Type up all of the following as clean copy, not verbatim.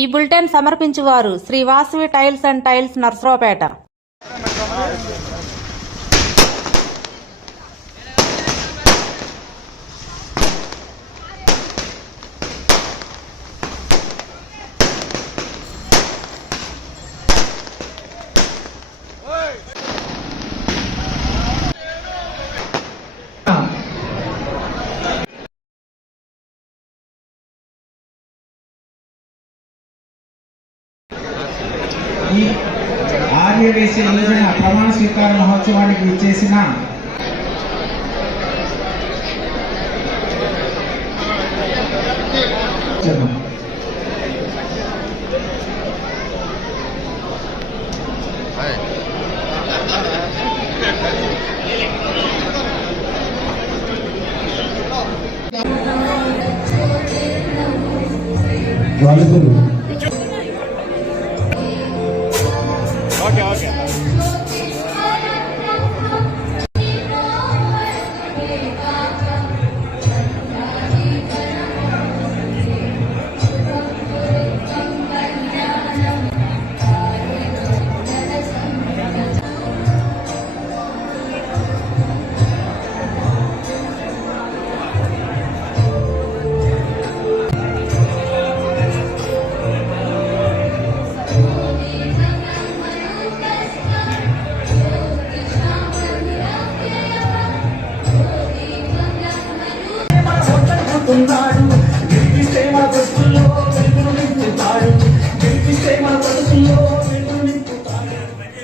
ఈ బులెటిన్ సమర్పించువారు Shri Vasavi tiles and tiles Narasaraopet. ఈ ఆర్యవేశీ యోజన ప్రమాణ స్వీకార మహోత్సవానికి విచ్చేసిన వాళ్ళకు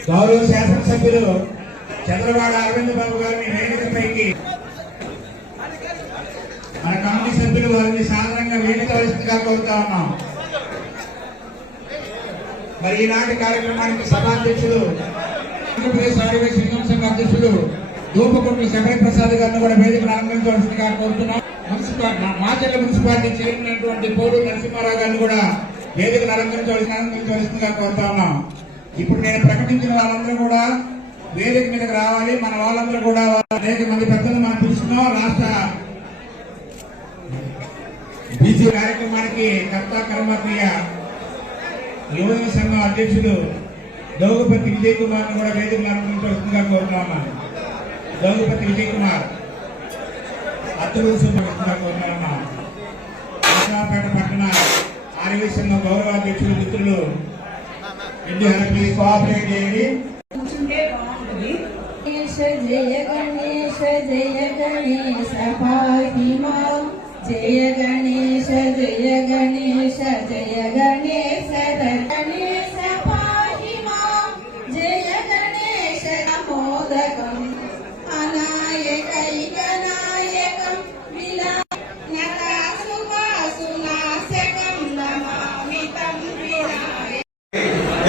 గౌరవ శాసనసభ్యులు చంద్రబాబు అరవింద్ బాబు గారిని వేదికపైకి మన కమిటీ సభ్యులు వారిని సాధారణంగా వేదికవలసిందిగా కోరుతా ఉన్నాం. మరి ఈనాటి కార్యక్రమానికి సభాధ్యక్షులు ఆంధ్రప్రదేశ్ ఆదివాసీ యూనియన్ సంఘ అధ్యక్షులు దూపకొండల శబరి ప్రసాద్ గారిని కూడా వేదికను అలంకరించవలసిందిగా కోరుతున్నాం. మాచర్ల మున్సిపాలిటీ చైర్మన్ పోడు నరసింహారావు గారిని కూడా వేదికను అలంకరించవలసిందిగా కోరుతా ఉన్నాం. ఇప్పుడు నేను ప్రకటించిన వాళ్ళందరూ కూడా వేదిక మీదకి రావాలి. మన వాళ్ళందరూ కూడా అనేక మంది పెద్దలు మనం పిలుస్తున్నాం. రాష్ట్ర బీసీ కార్యక్రమానికి కర్త కర్మక్రియ యువజన సంఘం అధ్యక్షుడు దౌగపతి విజయ్ కుమార్ ను కూడా వేదికను అలంకరించవలసిందిగా కోరుతున్నాం. దౌగపతి విజయ్ కుమార్ కోరుతున్నామా. నరసరావుపేట పట్టణ ఆర్యవైశ్య సంఘం గౌరవ అధ్యక్షులు మిత్రులు ప్లీజ్ కోఆపరేట్ చేయండి. జయ గణేశ జయ గణేశ పాహి మాం జయ గణేశ జయ గణేశ జయ గణేశ గణేశ పాహి మాం జయ గణేశ మోదకం అనాయకైకనాయకం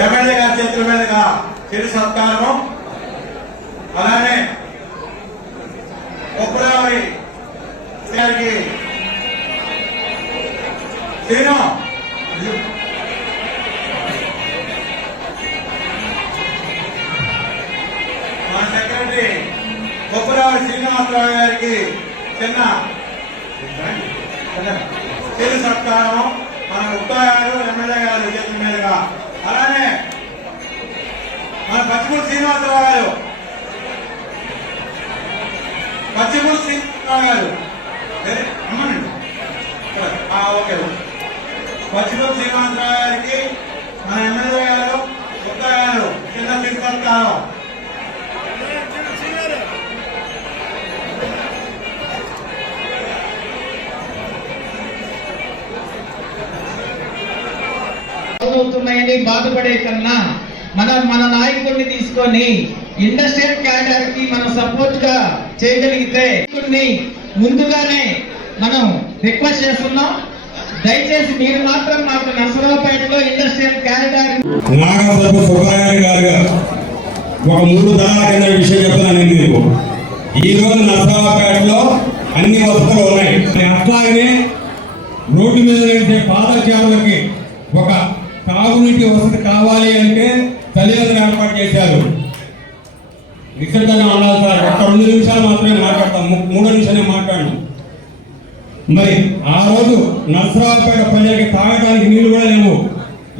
ఎమ్మెల్యే గారి చేతుల మీదుగా చెడు సత్కారము, అలానే ఒప్పురావి గారికి శ్రీను మన సెక్రటరీ ఒప్పురావి శ్రీనివాసరావు గారికి చిన్న చెడు సత్కారము మన గుప్తా గారు ఎమ్మెల్యే గారి చేతుల మీదుగా, అలానే మన పచ్చిమూడి శ్రీనివాసరావు గారు అమ్మనండి ఓకే పచ్చిమూడి శ్రీనివాసరావు గారికి మన ఎమ్మెల్యే గారు గుప్తా గారు చిన్న సత్కారం. అవుతున్నాయని బాధపడే కన్నా మన నాయకుడిని తీసుకొని ఇండస్ట్రియల్ క్యాడర్ కి మనం సపోర్ట్ గా చేయగలిగితే ముందుగానే మనం రిక్వెస్ట్ చేస్తున్నాం. దయచేసి మీరు మాత్రం మాకు నరసరావుపేటలో ఇండస్ట్రియల్ క్యాడర్ ఒక 3 దళాల కింద విషయం చెప్తున్నాను. మీకు ఈ రోజు నరసరావుపేటలో అన్ని వసతులు ఉన్నాయి. అట్లాగే రోడ్డు మీద వెళ్తే పాదచారులకి ఒక తాగునీటి వసతి కావాలి అంటే తల్లిదండ్రులు ఏర్పాటు చేశారు. వికృతంగా ఉండాలి సార్. ఒక 2 నిమిషాలు మాత్రమే మాట్లాడతాం, 3 నిమిషాలే మాట్లాడను. మరి ఆ రోజు నరసరావుపేట ప్రజలకి తాగడానికి నీళ్లు కూడా లేవు.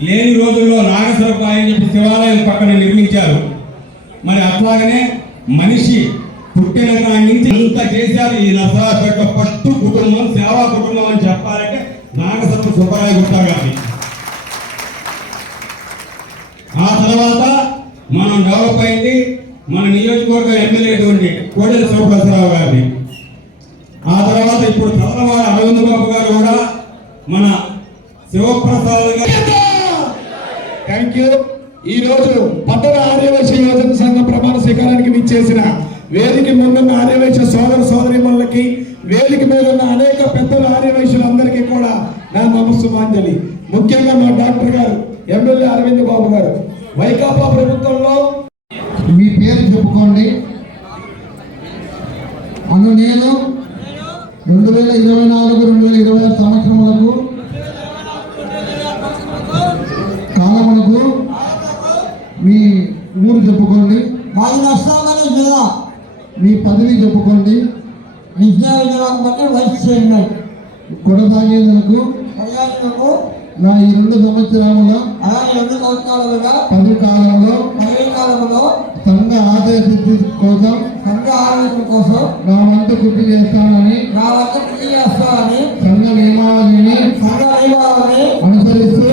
లేని రోజుల్లో నాగసరపు అని చెప్పి శివాలయం పక్కన నిర్మించారు. మరి అట్లాగనే మనిషి పుట్టిన కాడి నుంచి అంత చేశారు. ఈ నరసరావుపేట ఫస్ట్ కుటుంబం సేవా కుటుంబం అని చెప్పాలంటే నాగసరపు సుబ్బరాయ గుప్తా గారిని. ఆ తర్వాత మనం డెవలప్ అయింది మన నియోజకవర్గ ఎమ్మెల్యే కోడెల శివప్రసాదరావు గారిని. ఆ తర్వాత ఇప్పుడు చంద్రబాబు అరవింద్ బాబు గారు కూడా మన శివప్రసాద్ గారు. Thank you. ఈ రోజు పట్టణ ఆర్యవైశ్య యువజన సంఘం ప్రమాణ స్వీకారానికి విచ్చేసిన వేదిక ముందున్న ఆర్యవైశ్య సోదర సోదరీమణులకి, వేదిక మీద ఉన్న అనేక పెద్దల ఆర్యవైశ్యులందరికీ కూడా నా నమస్సుమాంజలి. ముఖ్యంగా మా డాక్టర్ గారు ఎమ్మెల్యే అరవింద్ బాబు గారు, వైకాపా ప్రభుత్వంలో మీ పేరు చెప్పుకోండి. అను నేను 2024-2025 సంవత్సరములకు కాలములకు మీ ఊరు చెప్పుకోండి. మాది నష్టాలని జిల్లా, మీ పదవి చెప్పుకోండి. విద్యా విధానం బట్టి వైస్ చైర్మన్ కొనసాగేందుకు పర్యాటకులకు నా ఈ 2 సంవత్సరాల అలాగే 2 సంవత్సరాలుగా పదవి కాలంలో సంఘ ఆదాయ సిద్ధి కోసం సంఘ ఆరోగ్యం కోసం నా వంతు కృషి చేస్తానని నా వద్ద కృషి చేస్తానని సంఘ నియమావళిని అనుసరిస్తూ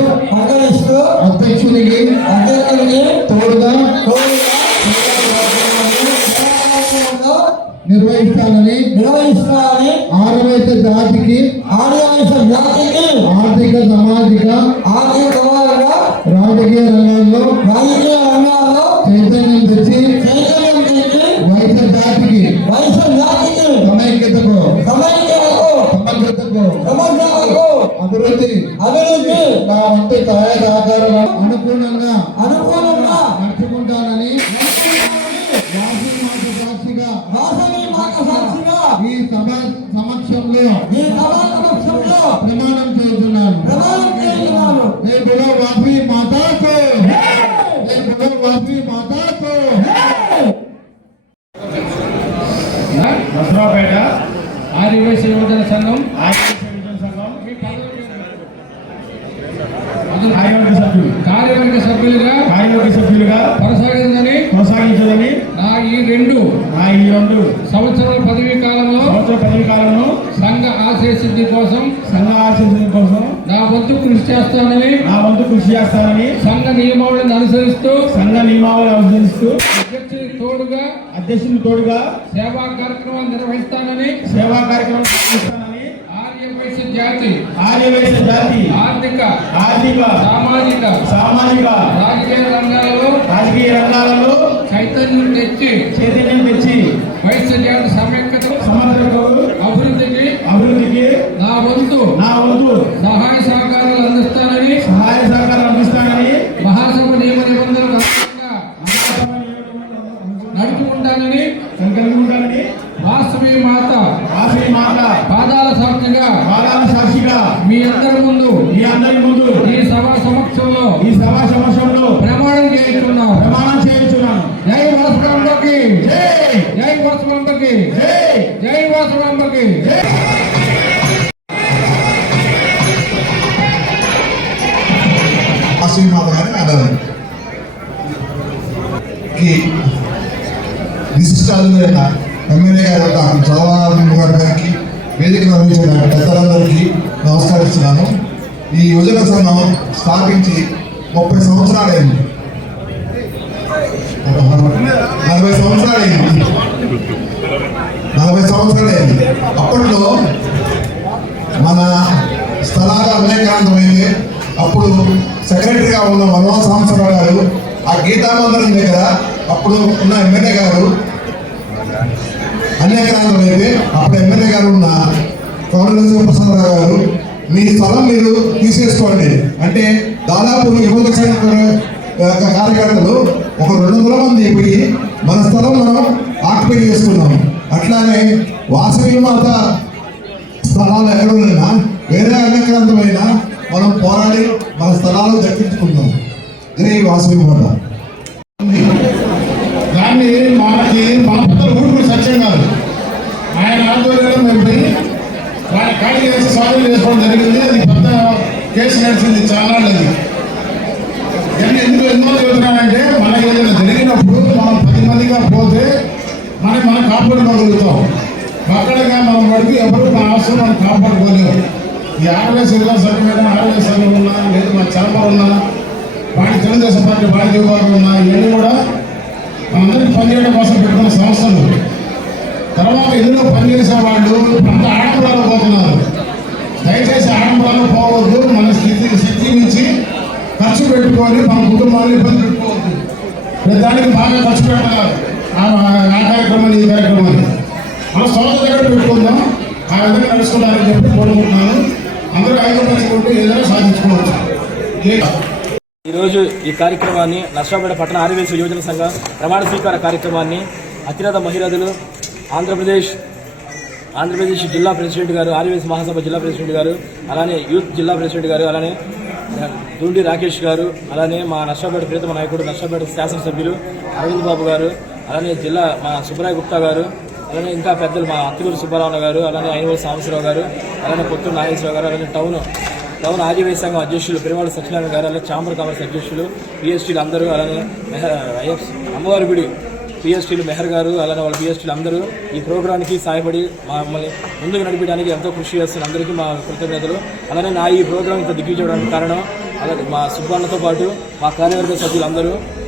అధ్యక్షునికి తోడుగా నిర్వహిస్తానని ఆర్యవైశ్య జాతికి ఆర్థిక సామాజిక రాజకీయ రంగాల్లో చైతన్యం తెచ్చి వైశ్య జాతికి సమైక్యతకు అభివృద్ధి నా వంతు సహాయ సహకారాలు అనుకూలంగా నడుచుకుంటానని సాక్షిగా ఈ సభ సమక్షంలో ప్రమాణం చేస్తున్నాను. జై బోలో వాసవి మాతాకు, జై బోలో వాసవి మాతాకు. నరసరావుపేట ఆదివాసీ యువజన సంఘం కార్యవర్గ సభ్యులుగా కొనసాగించదని నా ఈ 2 సంవత్సరాల పదవీ కాలంలో సంఘ ఆశయ సిద్ధి కోసం నా వంతు కృషి చేస్తానని సంఘ నియమావళిని అనుసరిస్తూ అధ్యక్షుని తోడుగా సేవా కార్యక్రమాలు నిర్వహిస్తానని ఆర్యవైశ్య జాతి ఆర్థిక సామాజిక రాజకీయ రంగాలలో చైతన్యం తెచ్చి వైశ్య జాతి సమగ్రతకు అభివృద్ధికి నా వంతు సహాయ సహకారాలు అందిస్తానని మహాసభ నియమ నిబంధనలు నడుచుకుంటానని వాసవి మాత పాదాల సాక్షిగా మీ అందరి ముందు ఈ సభా సమక్షంలో ప్రమాణం చేయించున్నాను. జై వాసవాంబకి, జై వాసవాంబకి, జై వాసవాంబకి. ఆశీర్వాద గారి ఆధారం విశిష్టాలైన ఎమ్మెల్యే గారు డాక్టర్ చంద్రబాబు గారికి, వేదిక నిర్వహించిన పెద్దలందరికీ నమస్కరిస్తున్నాను. ఈ యువజన సంఘం స్థాపించి 30 సంవత్సరాలైంది, 40 సంవత్సరాలైంది. అప్పట్లో మన స్థలాలు అనేకాంతమైంది. అప్పుడు సెక్రటరీగా ఉన్న మనోహర్ సాంబశివరావు గారు ఆ గీతామందిరం దగ్గర అప్పుడు ఉన్న ఎమ్మెల్యే గారు అనేకాంతమైంది. అప్పుడు ఎమ్మెల్యే గారు ఉన్న కోడెల శివప్రసాదరావు గారు మీ స్థలం మీరు తీసేసుకోండి అంటే దాదాపు యువత కార్యకర్తలు ఒక 200 మంది పోయి మన స్థలం మనం ఆక్యుపై చేసుకున్నాం. అట్లానే వాసవి మాత స్థలాలు ఎక్కడున్నా వేరే అన్యక్రాంతమైన మనం పోరాడి మన స్థలాలు దక్కించుకుందాం. జై వాసవి మాత. దాన్ని మనకి మన పెద్దలు ఊరుకుని సత్యం కాదు, ఆయన ఆధ్వర్యంలో మేము పోయి వారి ఖాళీ చేసి స్వాధీనం చేసుకోవడం జరిగింది. అది పెద్ద కేసు నడిచింది చాలా. ఇవన్నీ ఎందుకు చెబుతున్నానంటే మనకి ఏదైనా జరిగినప్పుడు మనం 10 మందిగా పోతే మనం కాపాడుకోగలుగుతాం. ఒక్కడిగా మనం వరకు ఎవరు మన అవసరం మనం కాపాడుకోలేము. ఈ ఆర్ఎస్ సంఘమైన ఆర్ఎస్ సంఘం ఉన్నా లేదు మా చాంబర్ ఉన్నా వాడి తెలుగుదేశం పార్టీ వాడి విభాగం ఉన్నా ఇవన్నీ కూడా మనందరికీ పనిచేయడం కోసం పెట్టుకున్న సంస్థలు. తర్వాత ఇందులో పనిచేసే వాళ్ళు అంత ఆడంబరాలు పోతున్నారు. దయచేసి ఆడంబరాలు పోవద్దు. మన శక్తి నుంచి ఖర్చు పెట్టుకొని మన కుటుంబాన్ని ఇబ్బంది పెట్టుకోవద్దు. దానికి బాగా ఖర్చు పెట్టాలి. ఆ కార్యక్రమాన్ని ఈ కార్యక్రమాన్ని మన సొంత దగ్గర పెట్టుకుందాం. ఆ విధంగా నడుచుకుంటారని చెప్పి కోరుకుంటున్నాను. అందరూ ఐక్యపరచుకుంటూ ఏదైనా సాధించుకోవచ్చు. ఈరోజు ఈ కార్యక్రమాన్ని నర్సాపేట పట్టణ ఆదివాసీ యువజన సంఘం ప్రమాణ స్వీకార కార్యక్రమాన్ని అత్యున్నత మహిళలు ఆంధ్రప్రదేశ్ జిల్లా ప్రెసిడెంట్ గారు, ఆదివాసీ మహాసభ జిల్లా ప్రెసిడెంట్ గారు, అలానే యూత్ జిల్లా ప్రెసిడెంట్ గారు, అలానే దూండి రాకేష్ గారు, అలానే మా నర్సాపేట ప్రీతమ నాయకుడు నర్సాపేట శాసనసభ్యులు అరవింద్ బాబు గారు, అలానే జిల్లా మా సుబ్రాయ్ గుప్తా గారు, అలానే ఇంకా పెద్దలు మా అత్తిగూరు సుబ్బారావు గారు, అలానే ఐనవల్ సాంబశివరావు గారు, అలానే పొత్తూరు నాగేశ్వరరావు గారు, అలానే టౌన్ ఆదివాసీ సంఘం అధ్యక్షులు పెరుమాళ సత్యనారాయణ గారు, అలానే చాంబర్ కామర్స్ అధ్యక్షులు పిఎస్టీలు అందరూ, అలానే అమ్మవారి గుడి పిఎస్టీలు మెహర్ గారు, అలానే వాళ్ళ పిఎస్టీలు అందరూ ఈ ప్రోగ్రాంకి సహాయపడి మమ్మల్ని ముందుకు నడిపించడానికి ఎంతో కృషి చేస్తున్న అందరికీ మా కృతజ్ఞతలు. అలానే నా ఈ ప్రోగ్రాం ఇంత దిగ్విజయడానికి కారణం అలాగే మా సుబ్బన్నతో పాటు మా కార్యవర్గ సభ్యులు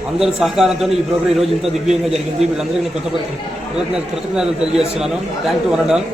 అందరూ సహకారంతో ఈ ప్రోగ్రాం ఈరోజు ఇంత దిగ్విజయంగా జరిగింది. వీళ్ళందరికీ నేను కృతజ్ఞతలు తెలియజేస్తున్నాను. Thank to one and all.